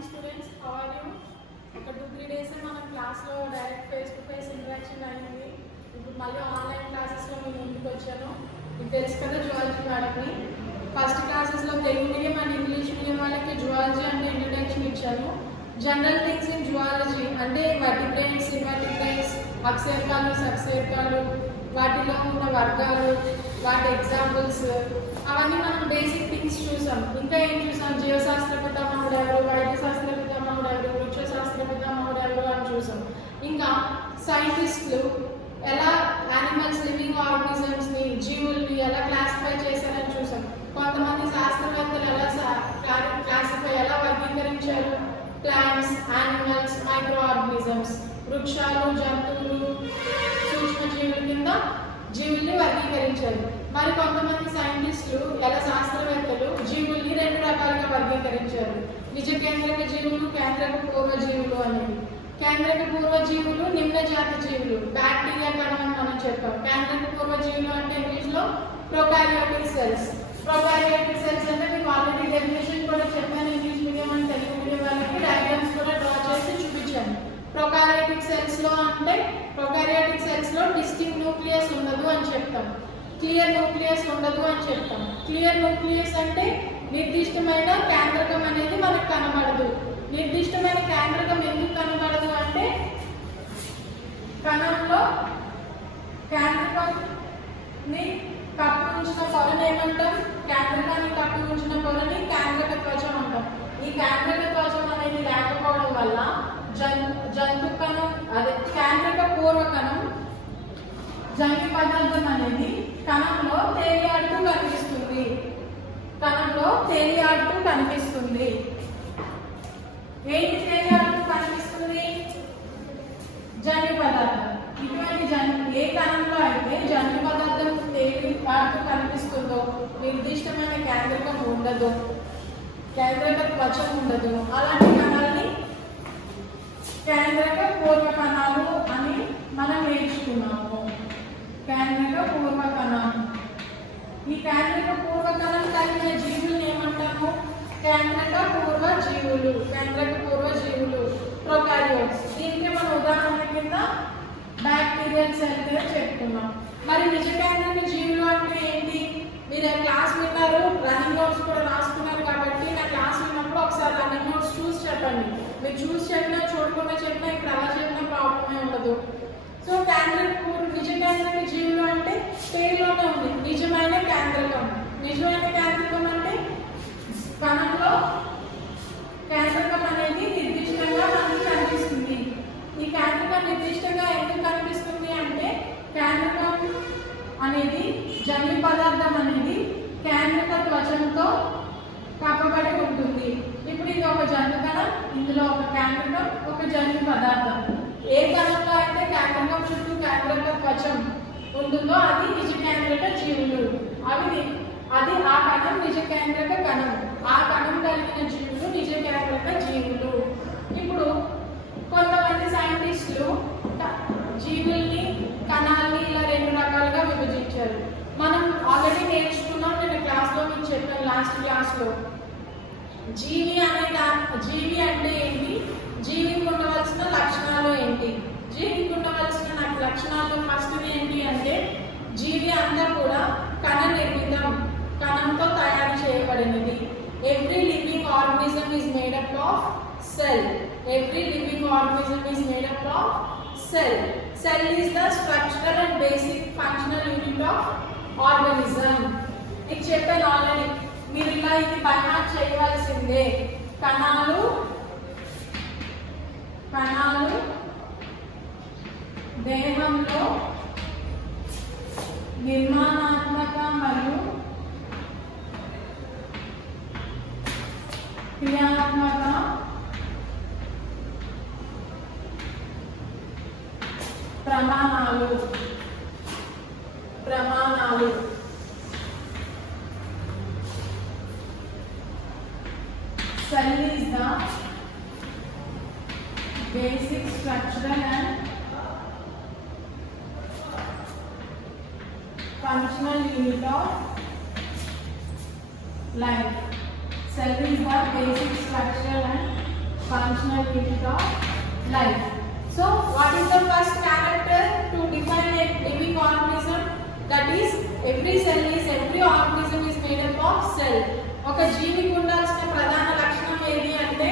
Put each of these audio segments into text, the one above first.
Morning students, how are you? ఒక 2-3 days మనం క్లాస్లో direct face to face interaction అయింది. ఇప్పుడు మళ్ళీ ఆన్లైన్ క్లాసెస్లో మేము ముందుకు వచ్చాను. మీకు తెలుసు కదా జువాలజీ మేడంని. ఫస్ట్ క్లాసెస్లో Telugu medium and English medium వాళ్ళకి జువాలజీ అంటే ఇంట్రడక్షన్ ఇచ్చాను. జనరల్ థింగ్స్ ఇన్ జువాలజీ అంటే వర్టిబ్రేట్స్, ఇన్వర్టిబ్రేట్స్, అక్షేర్కాలు, సక్షేర్కాలు, వాటిలో ఉన్న వర్గాలు, వాటి ఎగ్జాంపుల్స్, అవన్నీ మనం బేసిక్ థింగ్స్ చూసాం. ఇంకా ఏం చూసాం? జీవశాస్త్ర పితామహుడు ఎవరు, వైద్యశాస్త్ర పితామహుడు ఎవరు, వృక్షశాస్త్ర పితామహుడు ఎవరు అని చూసాం. ఇంకా సైంటిస్టులు ఎలా యానిమల్స్, లివింగ్ ఆర్గానిజమ్స్ని, జీవుల్ని ఎలా క్లాసిఫై చేశారని చూసాం. కొంతమంది శాస్త్రవేత్తలు ఎలా వర్గీకరించారు? ప్లాంట్స్, యానిమల్స్, మైక్రో ఆర్గానిజమ్స్, వృక్షాలు, జంతువులు, సూక్ష్మజీవుల కింద జీవుల్ని వర్గీకరించారు. మరి కొంతమంది సైంటిస్టులు శాస్త్రవేత్తలు జీవుల్ని 2 రకాలుగా వర్గీకరించారు. నిజ కేంద్రక జీవులు, కేంద్రక పూర్వ జీవులు అనేవి. కేంద్రక పూర్వ జీవులు నిమ్న జాతి జీవులు, బ్యాక్టీరియా కణం అని మనం చెప్పాం. కేంద్రక పూర్వ జీవులు అంటే ఇంగ్లీష్లో ప్రొకారియోటిక్ సెల్స్. ప్రొకారియోటిక్ సెల్స్ అంటే మీకు ఆల్రెడీ డెఫినేషన్ కూడా చెప్పాను. English medium and Telugu medium వాళ్ళకి డయాగ్రామ్స్ కూడా డ్రా చేసి చూపించాను. ప్రొకారియోటిక్ సెల్స్ లో డిస్టింక్ట్ న్యూక్లియస్ ఉండదు అని చెప్తాం. క్లియర్ న్యూక్లియస్ ఉండదు అని చెప్తాం. క్లియర్ న్యూక్లియస్ అంటే నిర్దిష్టమైన కేంద్రకం అనేది మనకు కనబడదు. నిర్దిష్టమైన కేంద్రకం ఎందుకు కనబడదు అంటే కణంలో కేంద్రకాన్ని కప్పి ఉంచిన పొరని ఏమంటాం? కేంద్రకాన్ని కప్పి ఉంచిన పొరని కేంద్రక త్వచం అంటాం. ఈ కేంద్రక త్వచం అనేది లేకపోవడం వల్ల జంతు కణం అదే కేంద్రక పూర్వ కణం జంతు పదార్థం అనేది కణంలో తేలియాడుతూ కనిపిస్తుంది. ఏంటి తేలియాడుతూ కనిపిస్తుంది? జన్యు పదార్థం. ఇటువంటి ఏ కణంలో అయితే జన్యు పదార్థం తేలియాడుతూ కనిపిస్తుందో నిర్దిష్టమైన కేంద్రకం ఉండదు, కేంద్రక త్వచం ఉండదు. అలాంటి కణాలని కేంద్రక పూర్వ కణాలు అని మనం నేర్చుకున్నాము. కేంద్రక పూర్వ కణాలు. ఈ కేంద్రక పూర్వ కణం కలిగిన జీవులను ఏమంటాము? కేంద్రక పూర్వ జీవులు, ప్రొకారియోట్స్. దీనికి మనం ఉదాహరణ కింద బ్యాక్టీరియల్ సెల్ చెప్పుకున్నాం. మరి నిజ కేంద్రక జీవులు అంటే ఏంటి? మీరు క్లాస్ విన్నారు, రన్నింగ్ నోట్స్ కూడా రాసుకున్నారు కాబట్టి నా క్లాస్ విన్నప్పుడు ఒకసారి రన్నింగ్ నోట్స్ చూసి చెప్పండి. మీరు చూసి చెప్పినా చూడకుండా చెప్పినా ఇప్పుడు అలా చెప్పినా ప్రాబ్లమే ఉండదు. సో నిజ కేంద్రక జీవులు అంటే పేరులోనే ఉంది నిజమైన కేంద్రకం. నిజమైన కేంద్రకం అంటే కణంలో కేంద్రకం అనేది నిర్దిష్టంగా మనకి కనిపిస్తుంది. ఈ కేంద్రకం నిర్దిష్టంగా ఎందుకు కనిపిస్తుంది అంటే కేంద్రకం అనేది జన్యు పదార్థం అనేది కేంద్రక త్వచంతో కప్పబడి ఉంటుంది. ఇప్పుడు ఇది ఒక జన్యు కణం, ఇందులో ఒక కేంద్రకం, ఒక జన్యు పదార్థం. ఏ కణంలో అయితే కేంద్రకం చుట్టూ కేంద్రక త్వచం ఉంటుందో అది నిజ కేంద్రక జీవులు. అది ఆ కణం నిజ కేంద్రక కణం. ఆ కణం కలిగిన జీవులు నిజ కేంద్రక జీవులు. ఇప్పుడు కొంతమంది సైంటిస్టులు జీవుల్ని, కణాలని ఇలా 2 రకాలుగా విభజించారు. మనం ఆల్రెడీ నేర్చుకున్నాం. నేను క్లాస్లో మీకు చెప్పాను, లాస్ట్ క్లాస్లో. జీవి అంటే ఏంటి? జీవికి ఉండవలసిన లక్షణాలు ఏంటి? జీవికి ఉండవలసిన లక్షణాలు ఫస్ట్ ఏంటి అంటే జీవి అంతా కూడా కణ నిర్మితం, కణంతో తయారు చేయబడినది. Every living organism is made up of cell. Cell is the structural and basic functional unit of organism. ఇది చెప్పాను ఆల్రెడీ. మీరు ఇలా ఇది బైహార్ట్ చేయవలసిందే. కణాలు దేహంలో నిర్మాణాత్మక మరియు క్రియాత్మక ప్రమాణాలు. Cell is the basic structural and functional unit of life. Cell is the basic structural and functional unit of life. So what is the first character to define a living organism? That is, every organism is made up of cell. ఒక జీవికి ఉండాల్సిన ప్రధాన లక్షణం ఏది అంటే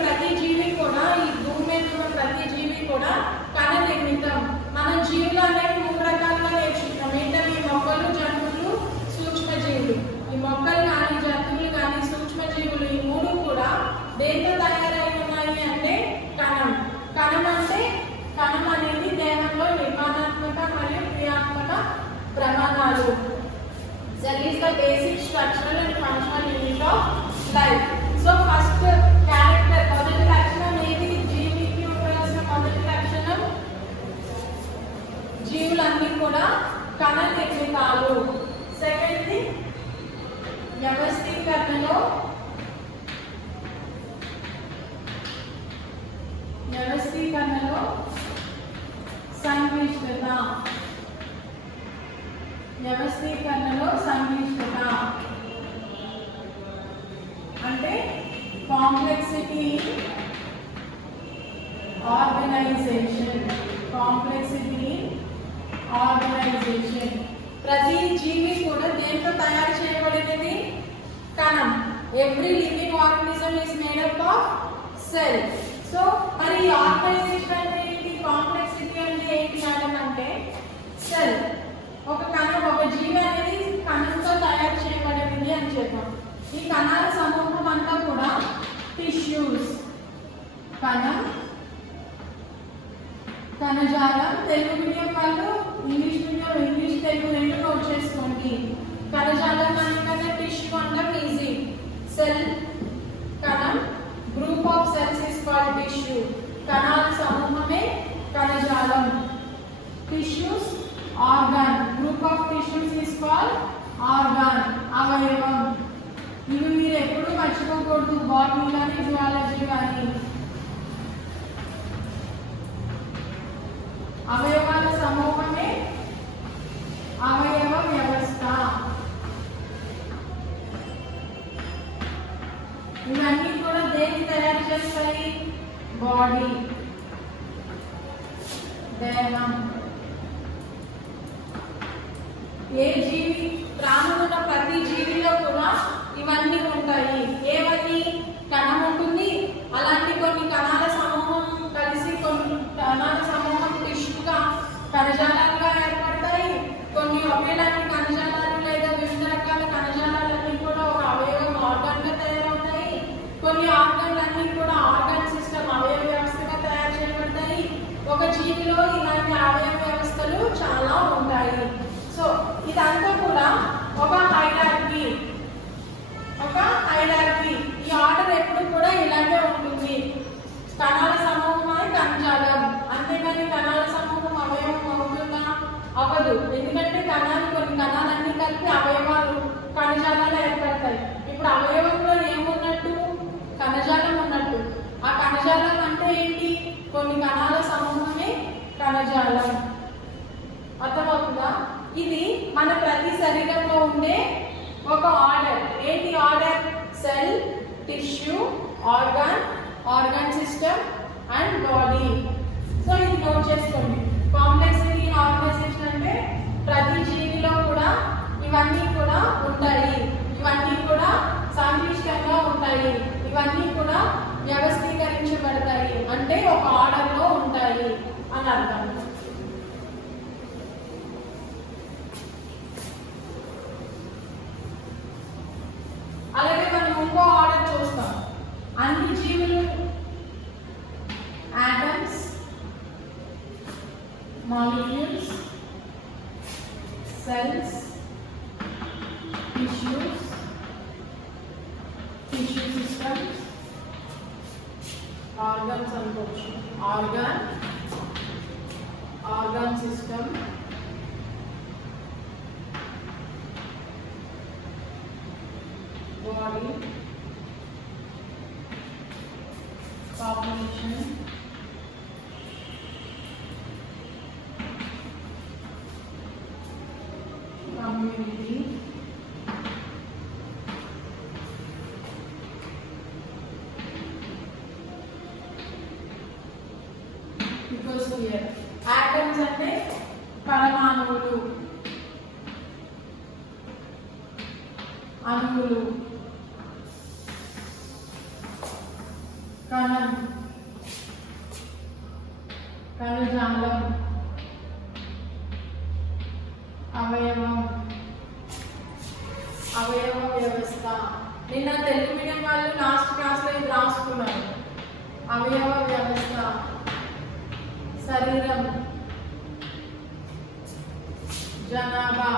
ప్రతి జీవి కూడా ఈ భూమి మీద ఉన్న ప్రతి జీవి కూడా కణ నిర్మితం. మన జీవులు అనేవి 3 రకాలుగా నేర్చుకున్నాం. ఏంటంటే ఈ మొక్కలు, జంతువులు, సూక్ష్మజీవులు. ఈ మొక్కలు కానీ, జంతువులు కానీ, సూక్ష్మజీవులు ఈ 3 కూడా దేంతో తయారై ఉన్నాయి అంటే కణం. కణం అనేది దేహంలో నిర్మాణాత్మక మరియు క్రియాత్మక ప్రమాణాలు. Cell is the basic structural and functional unit of life. So first character, మొదటి లక్షణం ఏది? జీవికి ఉండాల్సిన మొదటి లక్షణం, జీవులన్నీ కూడా కణ నిర్మితాలు. సెకండ్ థింగ్, వ్యవస్థీకరణలో సంక్లిష్టత అంటే కాంప్లెక్సిటీ ఆర్గనైజేషన్. ప్రతి జీవి కూడా దేంతో తయారు చేయబడినది? కణం. Every living organism is made up of cell. So మరి ఆర్గనైజేషన్ అంటే ఏంటి? కాంప్లెక్సిటీ అంటే ఏంటి మేడం అంటే సెల్. ఒక కణం, ఒక జీవి అనేది కణంతో తయారు చేయబడినది అని చెప్పాం. ఈ కణాల సమూహం అంతా కూడా టిష్యూస్. కణం, కణజాలం. తెలుగు మీడియం వాళ్ళు ఇంగ్లీష్ తెలుగు రెండు నోట్ చేసుకోండి. కణజాలం అనగానే టిష్యూ అంటాం, ఈజీ. సెల్, కణం, group of cells is called tissue. కణాల సమూహమే కణజాలం. Tissues, organ. Group of tissues is called organ, అవయవం. ఇవి మీరు ఎప్పుడు మర్చిపోకూడదు, బాటనీ కానీ జువాలజీ కానీ. అవయవాల సమూహమే అవయవ వ్యవస్థ. ఇవన్నీ కూడా దేన్ని తయారు చేస్తాయి? బాడీ, దేహం. ఏ జీవి, ప్రాణులున్న ప్రతి జీవిలో కూడా ఇవన్నీ ఉంటాయి. ఏవన్నీ? కణం ఉంటుంది, అలాంటి కొన్ని కణాల సమూహం కలిసి కొన్ని కణాల సమూహం టిష్యూగా కణజాలాలుగా ఏర్పడతాయి. కొన్ని ఒకేలాంటి కణజాలాలు లేదా వివిధ రకాల కణజాలాలన్నీ కూడా ఒక అవయవం ఆర్గాన్గా తయారవుతాయి. కొన్ని ఆర్గాన్లన్నీ కూడా ఆర్గాన్ సిస్టమ్ అవయవ వ్యవస్థగా తయారు చేయబడతాయి. ఒక జీవిలో ఇలాంటి అవయవ వ్యవస్థలు చాలా ఉంటాయి. సో ఇదంతా కూడా ఒక హైరార్కీ. ఈ ఆర్డర్ ఎప్పుడు కూడా ఇలాగే ఉంటుంది. కణాల సమూహం అని కణజాలం. అంతేగాని కణాల సమూహం అవయవం అవుతుందా? అవ్వదు. ఎందుకంటే కొన్ని కణాలన్నీ కలిపి అవయవాలు, కణజాలాలు ఏర్పడతాయి. ఇప్పుడు అవయవంలో ఏమున్నట్టు? కణజాలం ఉన్నట్టు. ఆ కణజాలం అంటే ఏంటి? కొన్ని కణాల సమూహమే కణజాలం. అర్థమవుతుందా? ఇది మన ప్రతి శరీరంలో ఉండే ఒక ఆర్డర్. ఏంటి order? Cell, tissue, organ system and body. So ఇది నోట్ చేసుకోండి. కాంప్లెక్సిటీ ఇన్ ఆర్గనైజేషన్ అంటే ప్రతి జీవిలో కూడా ఇవన్నీ కూడా ఉంటాయి. ఇవన్నీ కూడా సంక్లిష్టంగా ఉంటాయి. ఇవన్నీ కూడా వ్యవస్థీకరించబడతాయి అంటే ఒక ఆర్డర్లో ఉంటాయి అని అర్థం. అలాగే మనం ఇంకో ఆర్డర్ చూస్తాం. అన్ని జీవులు atoms, molecules, cells, tissues, tissue systems, organs అనుకోవచ్చు. Organ system, body, population, community, equals to year. ఆటమ్స్ అంటే పరమాణువులు, అణువులు, కణం, కణజాలం, అవయవం, అవయవ వ్యవస్థ. నిన్న తెలుగు మీడియం వాళ్ళు లాస్ట్ క్లాస్లో ఇది రాసుకున్నారు. అవయవ వ్యవస్థ, శరీరం, జనాభా,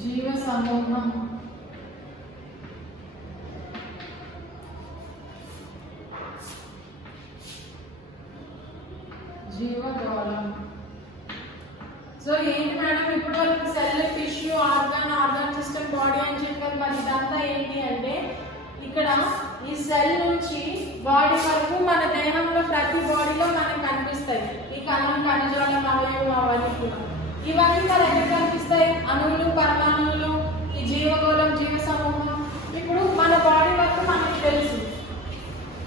జీవ సమూహం, జీవగోళం. సో ఏంటి మేడం ఇప్పుడు వరకు cell, tissue, organ system, body అని చెప్పారు. మరి ఇదంతా ఏంటి అంటే ఇక్కడ ఈ సెల్ నుంచి బాడీ వరకు మన దేహంలో ప్రతి బాడీలో మనకు కనిపిస్తాయి. ఈ కణం, కణజాలం, అవయవం అవన్నీ కూడా ఇవన్నీ మన ఎక్కడ కనిపిస్తాయి? అణువులు, పరమాణువులు, ఈ జీవగోళం, జీవ సమూహం. ఇప్పుడు మన బాడీ వరకు మనకి తెలుసు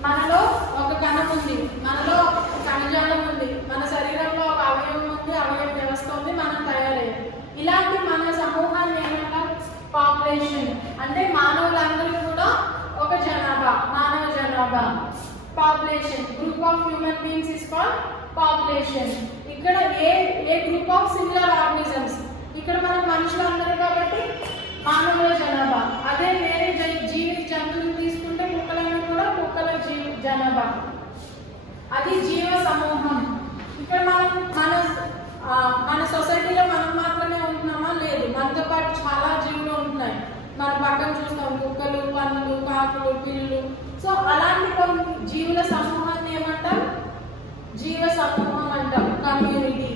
మనలో ఒక కణం ఉంది, మనలో కణజాలం ఉంది, మన శరీరంలో ఒక అవయవం ఉంది, అవయవ వ్యవస్థ ఉంది, మనం తయారయ్యాం. ఇలాంటి మన సమూహాన్ని ఏమంటాం? పాపులేషన్. అంటే మానవులందరూ కూడా ఒక జనాభా, మానవ జనాభా. Population, group of human beings is called population. ఇక్కడ ఏ గ్రూప్ ఆఫ్ సిమిలర్ ఆర్గానిజమ్స్. ఇక్కడ మనం మనుషులు అందరూ కాబట్టి మానవుల జనాభా. అదే వేరే జీవి జంతువులు తీసుకుంటే కుక్కలను కూడా కుక్కల జనాభా, అది జీవ సమూహం. ఇక్కడ మన సొసైటీలో మనం మాత్రమే ఉంటున్నామా? లేదు, మనతో పాటు చాలా జీవులు ఉంటున్నాయి. మన పక్కన చూస్తాం కుక్కలు, పందులు, కాకులు, పిల్లులు. సో అలాంటి కొన్ని జీవుల సమూహాన్ని ఏమంటాం? జీవ సమూహం అంటాం, కమ్యూనిటీ.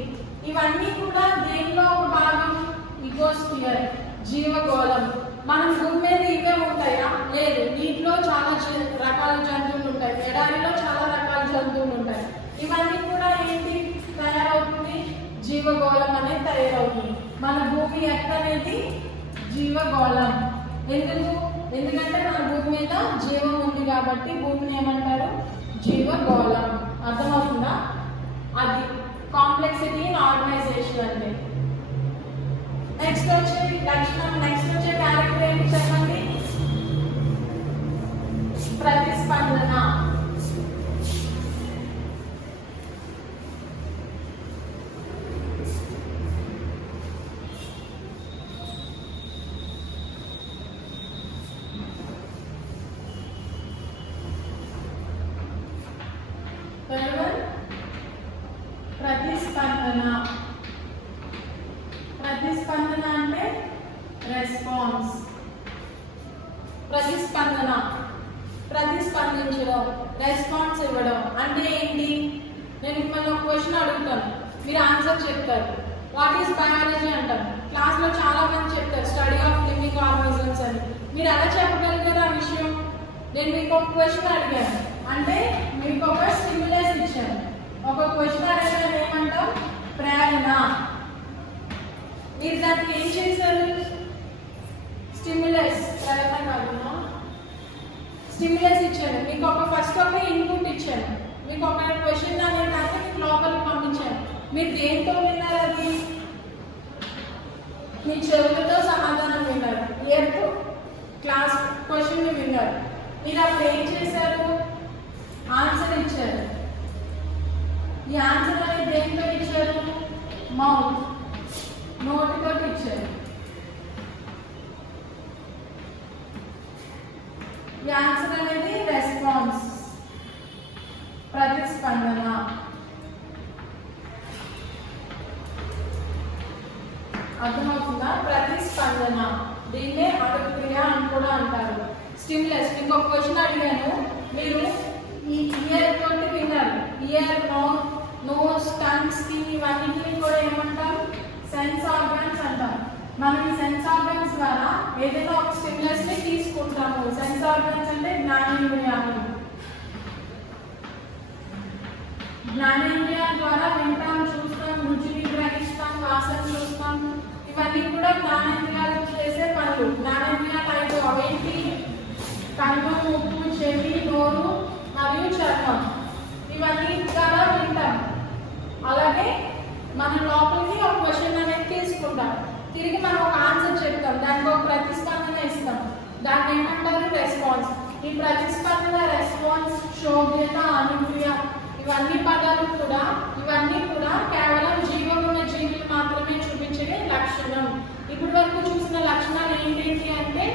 ఇవన్నీ కూడా దేనిలో ఒక భాగం? ఈకోస్ఫియర్, జీవగోళం. మనం భూమి మీద ఇవే ఉంటాయా? లేదు, నీటిలో చాలా రకాల జంతువులు ఉంటాయి, ఎడారిలో చాలా రకాల జంతువులు ఉంటాయి. ఇవన్నీ కూడా ఏంటి తయారవుతుంది? జీవగోళం అనేది తయారవుతుంది. మన భూమి ఎక్కడనేది జీవగోళం. ఎందుకంటే మన భూమి మీద జీవం ఉంది కాబట్టి భూమిని ఏమంటారు? జీవగోళం. అర్థమవుతుందా? అది కాంప్లెక్సిటీ ఇన్ ఆర్గనైజేషన్ అంటే. నెక్స్ట్ వచ్చే లక్షణం, నెక్స్ట్ వచ్చే క్యారెక్టర్ ఏంటి చెప్పండి? ప్రతిస్పందన. ప్రతిస్పందన. ప్రతిస్పందన అంటే రెస్పాన్స్. ప్రతిస్పందన, ప్రతిస్పందించడం, రెస్పాన్స్ ఇవ్వడం అంటే ఏంటి? నేను మిమ్మల్ని ఒక క్వశ్చన్ అడుగుతాను, మీరు ఆన్సర్ చెప్తారు. వాట్ ఈస్ బయాలజీ అంటారు. క్లాస్లో చాలా మంది చెప్తారు స్టడీ ఆఫ్ లివింగ్ ఆర్గానిజమ్స్ అని. మీరు ఎలా చెప్పగలిగారు ఆ విషయం? నేను మీకు ఒక క్వశ్చన్ అడిగాను అంటే మీకు ఒక స్టిమ్యులస్ ఇచ్చాను. ఒక క్వశ్చన్ అడిగాను, ఏమంటాం? ప్రేరణ. మీరు దానికి ఏం చేశారు? స్టిమ్యులస్, ప్రేరణ కాదు, స్టిమ్యులస్ ఇచ్చాను. మీకు ఫస్ట్ ఒక ఇన్పుట్ ఇచ్చాను, మీకు ఒక క్వశ్చన్ అనేది మీకు లోపలికి పంపించాను. మీరు దేంతో విన్నారు? అది మీ చెవులతో సమాధానం విన్నారు, ఇయర్తో క్లాస్ క్వశ్చన్ని విన్నారు. మీరు అప్పుడు ఏం చేశారు? ఆన్సర్ ఇచ్చారు. ఈ ఆన్సర్ అనేది దేంతో ఇచ్చారు? మౌత్, నోటితో ఇచ్చారు. ఈ ఆన్సర్ అనేది రెస్పాన్స్, ప్రతిస్పందన. అర్థమవుతుందా? ప్రతిస్పందన. దీన్నే అడుగుక్రియ అని కూడా అంటారు. స్టిమ్యులస్. మీకు ఒక క్వశ్చన్ అడిగాను, మీరు ఈ ఇయర్ తోటి విన్నారు. Ear, mouth, nose, tongue, skin ఇవన్నిటిని కూడా ఏమంటారు? సెన్స్ ఆర్గాన్స్ అంటారు. మనం ఈ సెన్స్ ఆర్గాన్స్ ద్వారా ఏదైనా ఒక స్టిమ్యులస్ ని తీసుకుంటాము. సెన్స్ ఆర్గాన్స్ అంటే జ్ఞానేంద్రియాలు. జ్ఞానేంద్రియాల ద్వారా వింటాం, చూస్తాం, రుచిని గ్రహిస్తాం, వాసన చూస్తాం. ఇవన్నీ కూడా జ్ఞానేంద్రియాలు చేసే పనులు. జ్ఞానేంద్రియాలు 5. అవేంటి? కన్ను, ముక్కు, చెవి, నోరు మరియు చర్మం ఇవన్నీ ద్వారా వింటాం. అలాగే మన లోపలికి ఒక క్వశ్చన్ అనేది తీసుకుంటాం, తిరిగి మనం ఒక ఆన్సర్ చెప్తాం, దానికి ఒక ప్రతిస్పందన ఇస్తాం, దాన్ని ఏమంటారు రెస్పాన్స్. ఈ ప్రతిస్పందన, రెస్పాన్స్, శోభ్యత, అనుక్రియ ఇవన్నీ కూడా కేవలం జీవం ఉన్న జీవులు మాత్రమే చూపించే లక్షణం. ఇప్పటి వరకు చూసిన లక్షణాలు ఏంటి అంటే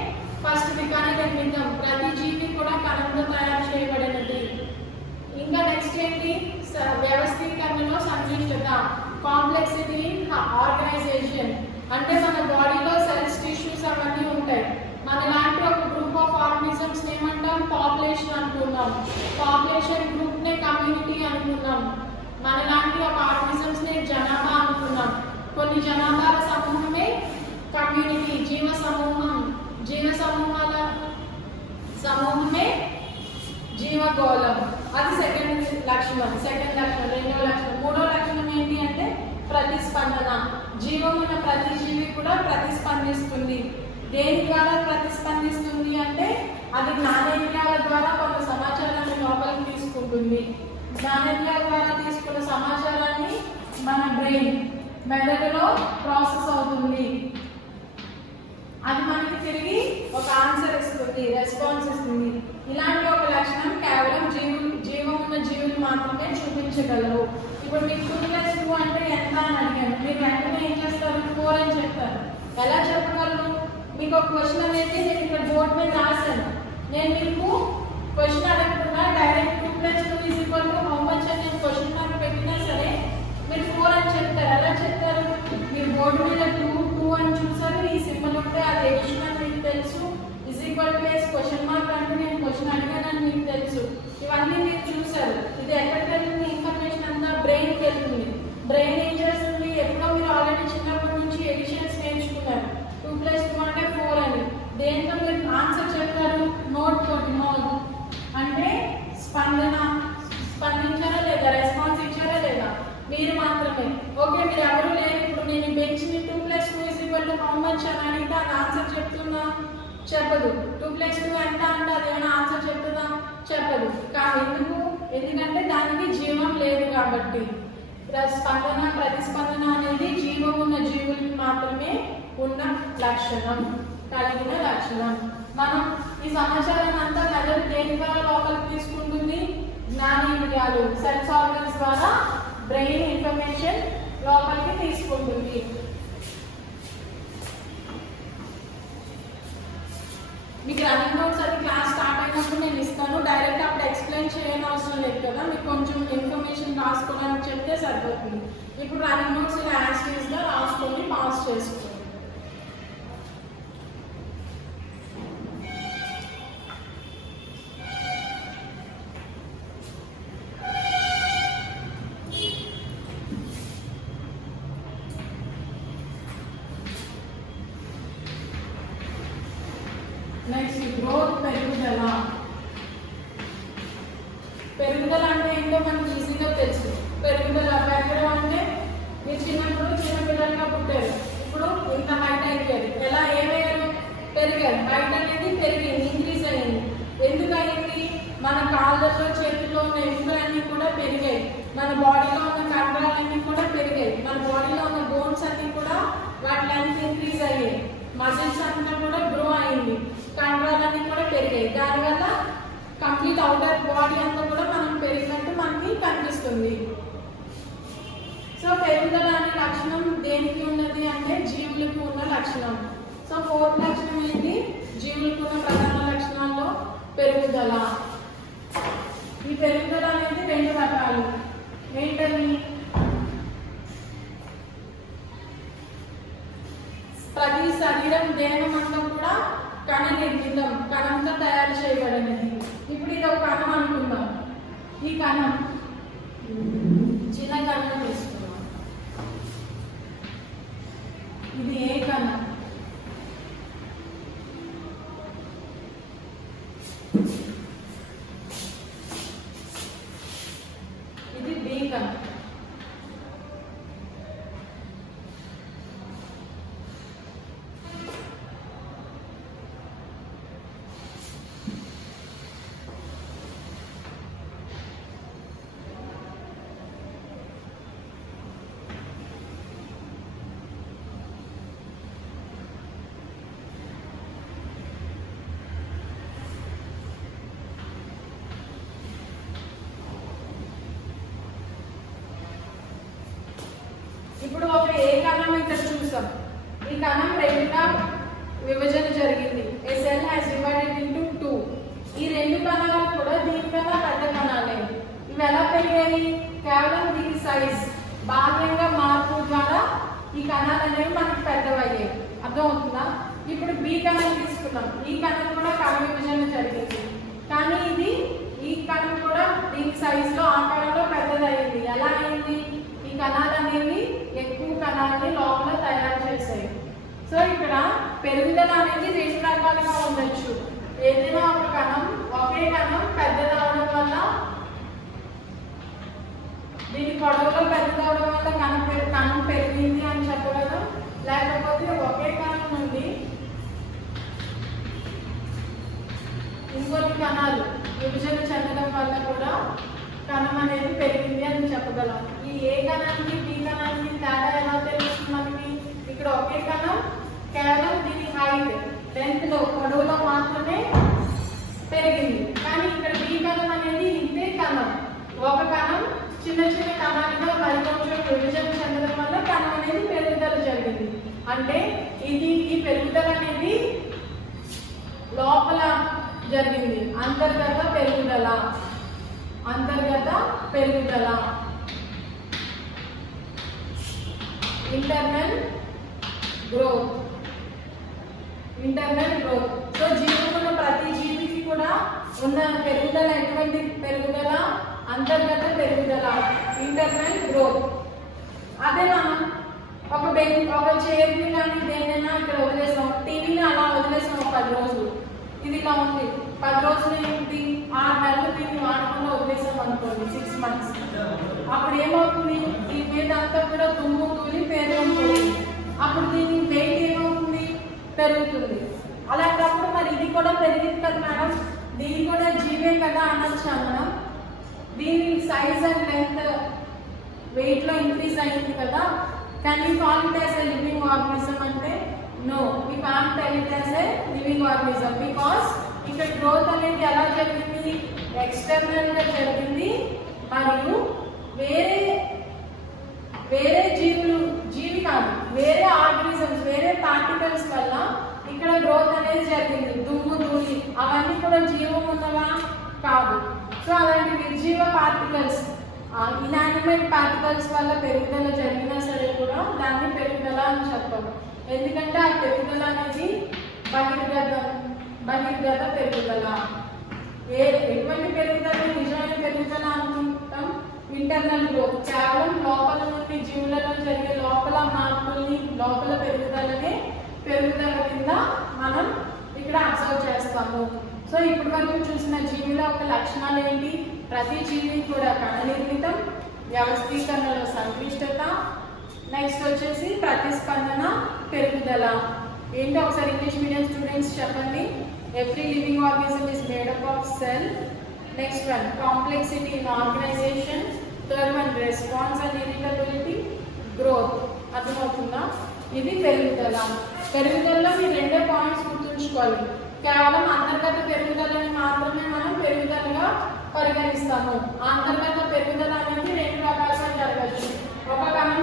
ఫస్ట్ కణగర్భితం, ప్రతి జీవి కూడా కణంతో తయారు చేయబడినది. ఇంకా నెక్స్ట్ ఏంటి, వ్యవస్థీకరణలో సంక్లిష్టత, కాంప్లెక్సిటీ, ఆర్గనైజేషన్. అంటే మన బాడీలో సెల్స్, టిష్యూస్ అవన్నీ ఉంటాయి. మన లాంటి ఒక గ్రూప్ ఆఫ్ ఆర్గనిజమ్స్ ఏమంటాం, పాపులేషన్ అనుకున్నాం. పాపులేషన్ గ్రూప్ నే కమ్యూనిటీ అనుకున్నాం. మన లాంటి ఒక ఆర్గనిజమ్స్ నే జనాభా అనుకున్నాం. కొన్ని జనాభాల సమూహమే కమ్యూనిటీ, జీవ సమూహాల సమూహమే జీవగోళం. అది సెకండ్ లక్షణం. రెండో లక్షణం. మూడో లక్షణం ఏంటి అంటే ప్రతిస్పందన. జీవం ఉన్న ప్రతి జీవి కూడా ప్రతిస్పందిస్తుంది. దేని ద్వారా ప్రతిస్పందిస్తుంది అంటే అది జ్ఞానేంద్రియాల ద్వారా కొంత సమాచారాన్ని లోపలికి తీసుకుంటుంది. జ్ఞానేంద్రియాల ద్వారా తీసుకున్న సమాచారాన్ని మన బ్రెయిన్, మెదడులో ప్రాసెస్ అవుతుంది. అది మనకి తిరిగి ఒక ఆన్సర్ ఇస్తుంది, రెస్పాన్స్ ఇస్తుంది. ఇలాంటి ఒక లక్షణం కేవలం జీవం ఉన్న జీవులు మాత్రమే చూపించగలరు. ఇప్పుడు మీకు 2+2 అంటే ఎంత అని అడిగాను, మీరు వెంటనే ఏం చేస్తారు, 4 అని చెప్తారు. ఎలా చెప్పగలరు? మీకు ఒక క్వశ్చన్ అనేది నేను ఇక్కడ బోర్డు మీద రాశాను. నేను మీకు క్వశ్చన్ అడగకుండా డైరెక్ట్ 2+2 హౌ మచ్ అని నేను క్వశ్చన్ మార్క్ పెట్టినా సరే మీరు 4 అని చెప్తారు. ఎలా చెప్తారు? మీరు బోర్డు మీద 2 అని చూసారు, ఈ సింబల్ ఉంటే అది ఎడిషన్ అని మీకు తెలుసు, క్వశ్చన్ మార్క్ అంటే నేను క్వశ్చన్ అడిగానని మీకు తెలుసు. ఇవన్నీ మీరు చూసారు. ఇది ఎక్కడికి వెళ్తుంది? ఇన్ఫర్మేషన్ అంతా బ్రెయిన్కి వెళ్తుంది. బ్రెయిన్ ఏం చేస్తుంది? ఎప్పుడో మీరు ఆల్రెడీ చిన్నప్పటి నుంచి ఎడిషన్స్ నేర్చుకున్నారు. 2+2 అంటే 4 అని. దేంతో మీరు ఆన్సర్ చెప్తారు? నోట్ తోటి. నోట్ అంటే స్పందించారా లేదా, రెస్పాన్స్ ఇచ్చారా లేదా, మీరు మాత్రమే. ఓకే, మీరు ఎవరు లేరు. ఇప్పుడు నేను బెంచ్ని 2+2 హౌ మచ్ అని అడిగితే అది ఆన్సర్ చెప్తున్నా? చెప్పదు. 2+2 ఎంత అంటే అది ఏమైనా ఆన్సర్ చెప్తుందా? చెప్పదు. కానీ ఎందుకంటే దానికి జీవం లేదు కాబట్టి. ప్రతిస్పందన అనేది జీవం ఉన్న జీవులకి మాత్రమే ఉన్న లక్షణం, కలిగిన లక్షణం. మనం ఈ సమాచారం అంతా మెదడు దేని ద్వారా లోపలికి తీసుకుంటుంది? జ్ఞానేంద్రియాలు, సెన్స్ ఆర్గన్స్ ద్వారా బ్రెయిన్ ఇన్ఫర్మేషన్ లోపలికి తీసుకుంటుంది. మీకు రన్నింగ్ నోట్స్ అది క్లాస్ స్టార్ట్ అయినప్పుడు నేను ఇస్తాను. డైరెక్ట్ అప్పుడు ఎక్స్ప్లెయిన్ చేయని అవసరం లేదు కదా, మీకు కొంచెం ఇన్ఫర్మేషన్ రాసుకోవడానికి చెప్తే సరిపోతుంది. ఇప్పుడు రన్నింగ్ నోట్స్ ఇలా యాక్టివ్స్గా రాసుకొని పాస్ చేసుకోండి. నెక్స్ట్ గ్రోత్, పెరుగుదల. పెరుగుదల అంటే ఏంటో మనకి ఈజీగా తెలుసు. పెరగడం అంటే మీరు చిన్నప్పుడు చిన్నపిల్లలుగా పుట్టారు, ఇప్పుడు ఇంత హైట్ అయిపోయారు. ఎలా ఏమయ్యారు? పెరిగారు. హైట్ అనేది పెరిగింది, ఇంక్రీజ్ అయ్యింది. ఎందుకు అయ్యింది? మన కాళ్ళతో, చేతుల్లో ఉన్న ఎముకలన్నీ కూడా పెరిగాయి. మన బాడీలో ఉన్న కండరాలన్నీ కూడా పెరిగాయి. మన బాడీలో ఉన్న బోన్స్ అన్నీ కూడా వాటిలన్నీ ఇంక్రీజ్ అయ్యాయి. మజిల్స్ అంతా కూడా గ్రో అయింది. కండరాలన్నీ కూడా పెరిగాయి. దానివల్ల కంప్లీట్ అవుటర్ బాడీ అంతా కూడా మనం పెరిగినట్టు మనకి కనిపిస్తుంది. సో పెరుగుదల అనే లక్షణం దేనికి ఉన్నది అంటే జీవులకు ఉన్న లక్షణం. సో 4th లక్షణం ఏంటి? జీవులకు ఉన్న ప్రధాన లక్షణాల్లో పెరుగుదల. ఈ పెరుగుదల అనేది 2 రకాలు. ఏంటని? ప్రతి శరీరం, దేహం అంతా కూడా కణ నిర్మితం, కణంతో తయారు చేయబడినది. ఇప్పుడు ఇది ఒక కణం అనుకుందాం. ఈ కణం చిన్న కణం తీసుకున్నాం. ఇది ఏ కణం? ఇది బి కణం. కణం రెండుగా విభజన జరిగింది. A cell has divided into two. ఈ రెండు కణాలు కూడా దీనికన్నా పెద్ద కణాలే. ఇవి ఎలా పెరిగాయి? కేవలం దీని సైజ్ బాహ్యంగా మార్పు ద్వారా ఈ కణాలు అనేవి మనకు పెద్దవయ్యాయి. అర్థమవుతుందా? ఇప్పుడు బి కణం తీసుకున్నాం. ఈ కణం కూడా కణ విభజన జరిగింది, కానీ ఈ కణం కూడా దీని సైజులో ఆకారంలో పెద్దదయ్యింది. ఎలా అయింది? ఈ కణాలు అనేవి ఎక్కువ కణాలని లోపల తయారు చేశాయి. సో ఇక్కడ పెరుగుదల అనేది రెండు రకాలుగా ఉండొచ్చు. ఏదైనా ఒక కణం ఒకే కణం పెద్దదవడం వల్ల దీని పొడవులో పెద్దదవడం వల్ల కణం పెరిగింది అని చెప్పగలం. లేకపోతే ఒకే కణం నుండి ఇంకొన్ని కణాలు విభజన చెందడం వల్ల కూడా కణం అనేది పెరిగింది అని చెప్పగలం. ఈ ఏ కణానికి బి కణానికి తేడా ఎలా తెలుస్తుంది మనకి? ఇక్కడ ఒకే కణం కేవలం దీని హైట్ లెంత్ లో పొడవులో మాత్రమే పెరిగింది, కానీ ఇక్కడ బి కణం అనేది ఇంతే కణం. ఒక కణం చిన్న చిన్న కణాలుగా మరి కొంచెం విభజన చెందడం వల్ల కణం అనేది పెరుగుదల జరిగింది. అంటే ఈ పెరుగుదల అనేది లోపల జరిగింది. అంతర్గత పెరుగుదల ఇంటర్నల్ గ్రోత్. సో జీవితంలో ప్రతి జీవికి కూడా ఉన్న పెరుగుదల ఎటువంటి పెరుగుదల? అంతర్గత పెరుగుదల, ఇంటర్నల్ గ్రోత్. అదే మనం ఒక చైర్ని కానీ దేనైనా ఇక్కడ వదిలేసాం, టీవీని అలా వదిలేసాం 10 రోజులు, ఇది ఇలా ఉంది. 10 రోజులు ఏంటి? 6 నెలలు దీన్ని వాడకుండా వదిలేసాం అనుకోండి, 6 months. అప్పుడు ఏమవుతుంది? దీని మీద అంతా కూడా తుమ్ము తూలి పేరుకుంటుంది. అప్పుడు దీని వెయిట్ ఏమవుతుంది? పెరుగుతుంది. అలాంటప్పుడు మరి ఇది కూడా పెరిగింది కదా మేడం, దీని కూడా జీవే కదా అనొచ్చా మనం? దీని సైజ్ అండ్ లెంత్ వెయిట్ లో ఇంక్రీజ్ అయింది కదా. Can you call it as a living organism అంటే? No, we can't tell it as a living organism because ఇక్కడ గ్రోత్ అనేది ఎలా జరిగింది? ఎక్స్టర్నల్ గా జరిగింది. మరియు వేరే జీవి కాదు, వేరే ఆర్గనిజమ్స్, వేరే పార్టికల్స్ వల్ల ఇక్కడ గ్రోత్ అనేది జరిగింది. దుమ్ము ధూళి అవన్నీ కూడా జీవం ఉన్నవా? కాదు. సో అలాంటి నిర్జీవ పార్టికల్స్, ఇనానిమేట్ పార్టికల్స్ వల్ల పెరుగుదల జరిగినా సరే కూడా దాన్ని పెరుగుదల అని చెప్పాలి. ఎందుకంటే ఆ పెరుగుదల అనేది బహిర్గత పెరుగుదల. ఎటువంటి పెరుగుదల నిజమైన పెరుగుదల అనుకుంటాం? Internal growth. కేవలం లోపల నుండి జీవులలో జరిగే లోపల మార్పుల్ని, లోపల పెరుగుదలనే పెరుగుదల కింద మనం ఇక్కడ అబ్జర్వ్ చేస్తాము. సో ఇప్పటి వరకు చూసిన జీవుల ఒక లక్షణాలు ఏంటి? ప్రతి జీవి కూడా కణ నిర్మితం, వ్యవస్థీకరణలో సంక్లిష్టత, నెక్స్ట్ వచ్చేసి ప్రతిస్పందన, పెరుగుదల. ఏంటో ఒకసారి ఇంగ్లీష్ మీడియం స్టూడెంట్స్ చెప్పండి. Every living organism is made up of cell. Next one complexity in organisation. Third one response and irritability, growth. అర్థమవుతుందా? ఇది పెరుగుదల. పెరుగుదలలో మీరు 2 పాయింట్స్ గుర్తుంచుకోవాలి. కేవలం అంతర్గత పెరుగుదలని మాత్రమే మనం పెరుగుదలగా పరిగణిస్తాము. అంతర్గత పెరుగుదల అనేది 2 రకాలుగా జరగచ్చు. ఒక కణం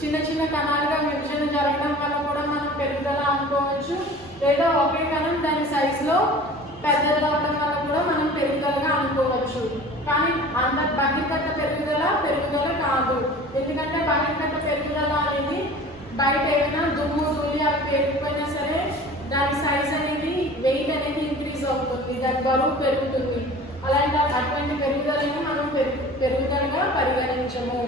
చిన్న చిన్న కణాలుగా విభజన జరగడం వల్ల కూడా మనం పెరుగుదల అనుకోవచ్చు, లేదా ఒకే కణం దాని సైజులో పెద్దదవడం వల్ల కూడా మనం పెరుగుదలగా అనుకోవచ్చు. కానీ బహిర్గత పెరుగుదల కాదు. ఎందుకంటే బహిర్గత పెరుగుదల అనేది బయట ఏమైనా దుమ్ము ధూళి అవి పెరిగిపోయినా సరే దాని సైజ్ అనేది, వెయిట్ అనేది ఇంక్రీజ్ అవుతుంది, దాని బరువు పెరుగుతుంది. అటువంటి పెరుగుదలని మనం పెరుగుదలగా పరిగణించము.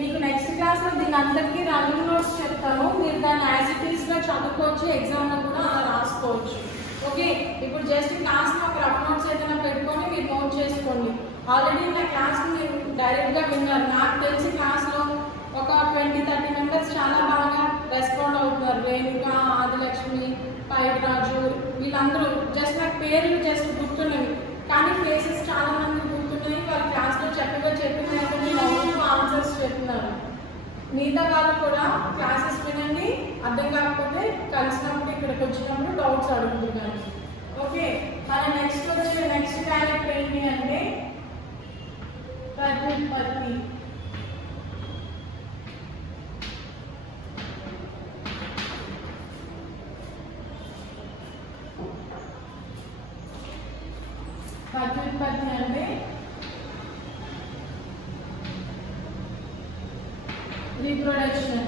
మీకు నెక్స్ట్ క్లాస్లో దీని అందరికీ రన్నింగ్ నోట్స్ చెప్తాను. మీరు దాన్ని యాజ్ ఇట్ ఈస్గా చదువుకోవచ్చు, ఎగ్జామ్లో కూడా అలా రాసుకోవచ్చు. ఓకే, ఇప్పుడు జస్ట్ క్లాస్లో ఒక రఫ్ నోట్స్ ఏదైనా పెట్టుకొని మీరు నోట్ చేసుకోండి. ఆల్రెడీ నా క్లాస్ మీరు డైరెక్ట్గా విన్నారు. నాకు తెలిసి క్లాస్లో ఒక 20-30 మెంబర్స్ చాలా బాగా రెస్పాండ్ అవుతున్నారు. రేణుక, ఆదిలక్ష్మి, పైరాజు, వీళ్ళందరూ జస్ట్ నాకు పేర్లు జస్ట్ గుర్తున్నవి, కానీ ఫేసెస్ చాలా మంది గుర్తున్నాయి. వాళ్ళ క్లాస్లో చక్కగా చెప్పిన ఆన్సర్స్ చెప్తున్నారు. మిగతా వాళ్ళు కూడా క్లాసెస్ వినండి, అర్థం కాకపోతే కలిసినప్పుడు ఇక్కడికి వచ్చినప్పుడు డౌట్స్ అడుగుతున్నారు. ఓకే, మన నెక్స్ట్ క్యారెక్టర్ ఏంటి అంటే ప్రత్యుత్పత్తి. ప్రత్యుత్పత్తి అంటే రీప్రొడక్షన్.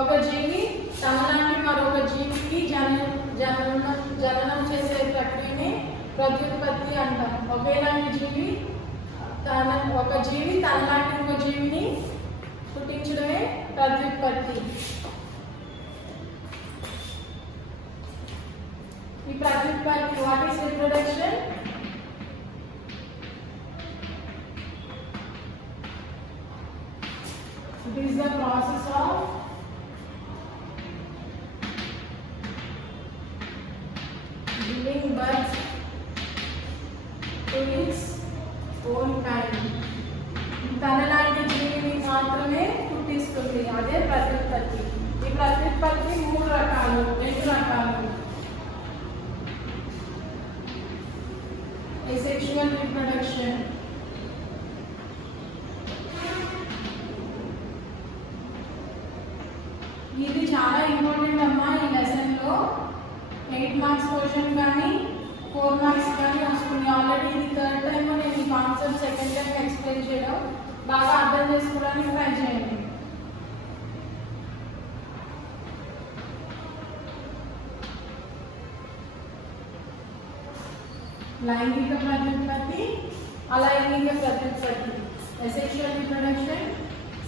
ఒక జీవి తనలాంటి మరొక జీవికి జననం చేసే ప్రక్రియని ప్రత్యుత్పత్తి అంటాం. ఒకేలాంటి జీవి ఒక జీవి తనలాంటి ఒక జీవిని పుట్టించడమే ప్రత్యుత్పత్తి. ఈ ప్రత్యుత్పత్తి what is reproduction? It is the process of giving birth to its own kind. తనలాంటి జీవిని మాత్రమే పుట్టిస్తుంది, అదే ప్రత్యుత్పత్తి. ఈ ప్రత్యుత్పత్తి రెండు రకాలు. Asexual reproduction. ఇది చాలా ఇంపార్టెంట్ అమ్మా. ఈ లెసన్లో 8 మార్క్స్ క్వశ్చన్ కానీ 4 మార్క్స్ కానీ వస్తుంది. ఆల్రెడీ ఇది 3rd టైం నేను ఈ కాన్సెప్ట్ సెకండ్ టైం ఎక్స్ప్లెయిన్ చేయడం, బాగా అర్థం చేసుకోవడానికి ట్రై చేయండి. లైంగిక ప్రత్యుత్పత్తి, अलैंगिक प्रत्युत्पत्ति, asexual reproduction,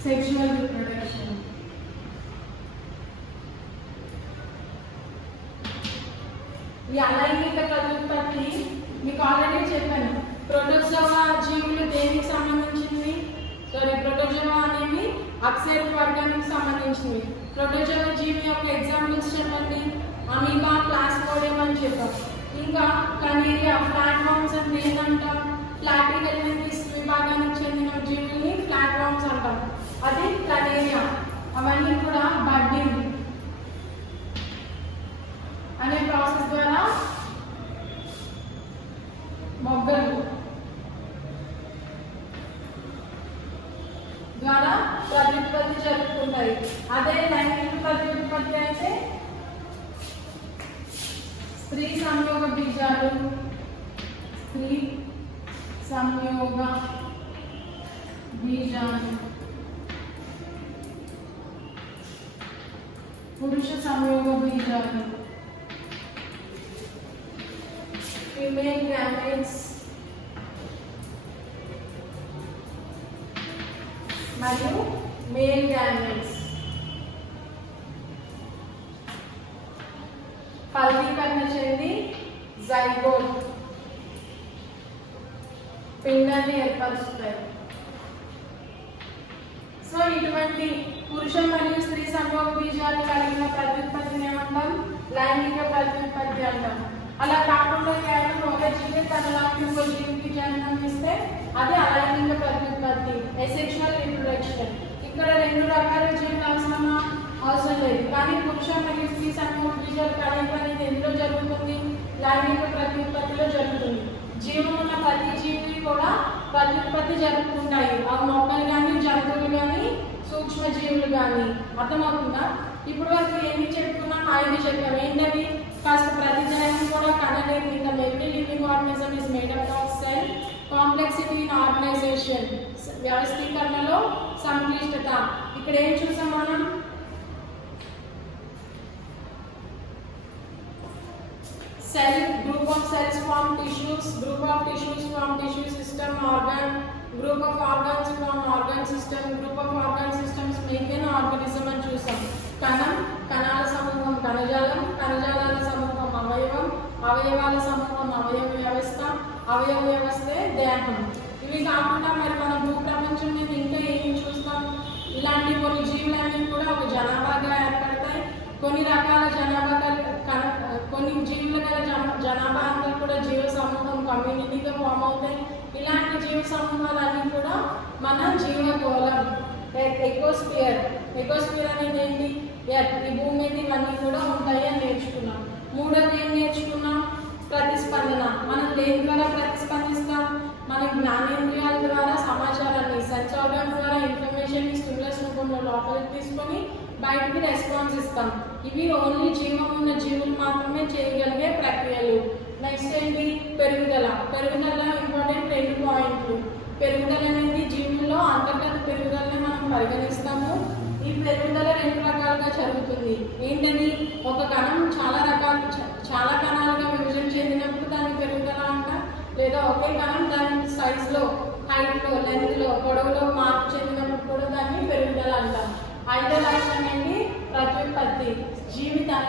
sexual reproduction. ఈ अलैंगिक ప్రత్యుత్పత్తి మీకు ఆల్రెడీ చెప్పాను. ప్రోటోజోవా జీవులు దేనికి సంబంధించింది? ప్రోటోజోవా అనేవి అక్సేరుక వర్గానికి సంబంధించినవి. ప్రోటోజోవా జీవి యొక్క ఎగ్జాంపుల్స్ చెప్పండి. అమీబా, ప్లాస్మోడియం అని చెప్పాం. ఇంకా కనేరియా, ఫ్లాట్ వామ్స్ అంటే ఏంటంటాం? ప్లాటిహెల్మింథస్ విభాగానికి చెందిన జీవుల్ని ఫ్లాట్ వామ్స్ అంటాం. అది కనేరియా. అవన్నీ కూడా బడ్డింగ్ అనే ప్రాసెస్ ద్వారా మొగ్గలు ద్వారా ప్రత్యుత్పత్తి జరుపుకుంటాయి. అదే లైంగిక ప్రత్యుత్పత్తి అయితే స్త్రీ సంయోగ బీజాలు, పురుష సంయోగ బీజాలు, ఫీమేల్ గ్యామెట్స్ మరియు మేల్ గ్యామెట్స్ ఫలీకరణ చెంది జైగోట్ పిండాన్ని ఏర్పరుస్తాయి. సో ఇటువంటి పురుష మరియు స్త్రీ సంయోగ బీజాలు కలిగిన ప్రత్యుత్పత్తిని ఏమంటాం? లైంగిక ప్రత్యుత్పత్తి అంటాం. అలా కాకుండా కేవలం ఒక జీవి తనలాంటి ఒక జీవికి జన్మం ఇస్తే అది अलैंगिक ప్రత్యుత్పత్తి, అసెక్షువల్ రీప్రొడక్షన్. ఇక్కడ 2 రకాల జీవులు అవసరం లేదు. కానీ పురుష మరియు స్త్రీ సంయోగ బీజాలు కలయిక అనేది ఎందులో జరుగుతుంది? లైంగిక ప్రత్యుత్పత్తిలో జరుగుతుంది. జీవం ఉన్న ప్రతి జీవి కూడా ప్రత్యుత్పత్తి జరుపుకుంటాయి. ఆ మొక్కలు కానీ, జంతువులు కానీ, సూక్ష్మ జీవులు కానీ. అర్థమవుతుందా? ఇప్పుడు వరకు ఏమి చెప్పుకున్నాం? 5 చెప్పాం. ఏంటవి? ఫస్ట్, ప్రతి జైవం కూడా కనలేదు. The every living organism is made up of cell. Complexity in organization, వ్యవస్థీకరణలో సంక్లిష్టత. ఇక్కడ ఏం చూసాం మనం? Cell, group of cells form tissues, group of tissues form tissue system, organ, group of organs form organ system, group of organ systems make an organism అని చూసాం. కణం, కణాల సమూహం కణజాలం, కణజాలాల సమూహం అవయవం, అవయవాల సమూహం అవయవ వ్యవస్థ, అవయవ వ్యవస్థే దేహం. ఇవి కాకుండా మరి మన భూప్రపంచం మీద ఇంకా ఏం చూస్తాం? ఇలాంటి కొన్ని జీవులన్నీ కూడా ఒక జనాభాగా ఏర్పడతాయి. కొన్ని రకాల కొన్ని జీవుల గల జనాభా అంతా కూడా జీవ సమూహం, కమ్యూనిటీగా ఫామ్ అవుతాయి. ఇలాంటి జీవ సమూహాలన్నీ కూడా మన జీవగోళం, ఎకోస్ఫియర్ ఎకోస్ఫియర్ అనేది ఏంటి, ఈ భూమి మీద ఇవన్నీ కూడా ఉంటాయి అని నేర్చుకున్నాం. మూడోది ఏం నేర్చుకున్నాం, ప్రతిస్పందన. మనం దేని ద్వారా ప్రతిస్పందిస్తాం, మన జ్ఞానేంద్రియాల ద్వారా సమాచారాన్ని సెన్స్ ఆర్గాన్ ద్వారా ఇన్ఫర్మేషన్ స్టిమ్యులస్ రూపంలో లోపలికి తీసుకొని బయటికి రెస్పాన్స్ ఇస్తాం. ఇవి ఓన్లీ జీవం ఉన్న జీవులు మాత్రమే చేయగలిగే ప్రక్రియలు. నెక్స్ట్ ఏంటి, పెరుగుదల. పెరుగుదల ఇంపార్టెంట్ 2 పాయింట్లు. పెరుగుదల అనేది జీవుల్లో అంతర్గత పెరుగుదలని మనం పరిగణిస్తాము. ఈ పెరుగుదల 2 రకాలుగా జరుగుతుంది. ఏంటని, ఒక కణం చాలా కణాలుగా విభజన చెందినప్పుడు దాన్ని పెరుగుదల అంటాం. లేదా ఒకే కణం దాని సైజులో, హైట్లో, లెంత్లో, పొడవులో మార్పు చెందినప్పుడు కూడా దాన్ని పెరుగుదల అంటాం. 5వ లక్షణం ఏంటి, ప్రత్యుత్పత్తి.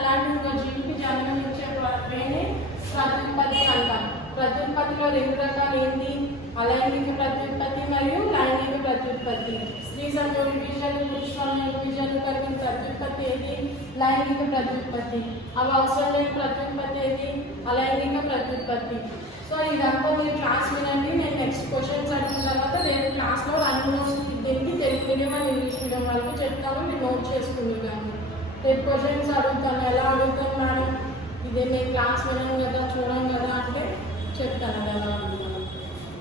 లాంటి జీవికి జన్మనిచ్చే ప్రక్రియని ప్రత్యుత్పత్తి అంటాం. ప్రత్యుత్పత్తిలో 2 రకాలు ఏంటి, अलैंगिक प्रत्युत्पत्ति మరియు లైంగిక ప్రత్యుత్పత్తి. స్త్రీ సంయోగి బీజాలు, పురుష సంయోగి బీజాలు కలిగిన ప్రత్యుత్పత్తి ఏది, లైంగిక ప్రత్యుత్పత్తి. అవి అవసరం లేని ప్రత్యుత్పత్తి ఏది, अलैंगिक ప్రత్యుత్పత్తి. సో ఇదంతా మీరు క్లాస్ వినండి. నేను నెక్స్ట్ క్వశ్చన్స్ అడిగిన తర్వాత నేను క్లాస్లో రన్నింగ్ నోట్స్ దీనికి Telugu medium and English medium వరకు చెప్తాను, మీరు నోట్ చేసుకుంది. కానీ రేపు క్వశ్చన్స్ అడుగుతాను, ఎలా అడుగుతాను మేడం, ఇదే నేను క్లాస్ వినాం కదా చూడం కదా అంటే చెప్తాను కదా.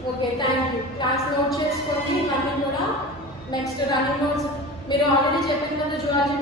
Okay, thank you. Class note చేసుకోండి. ఇవన్నీ కూడా నెక్స్ట్ రన్నింగ్ నోట్స్ మీరు ఆల్రెడీ చెప్పిన కదా, జువాలజీ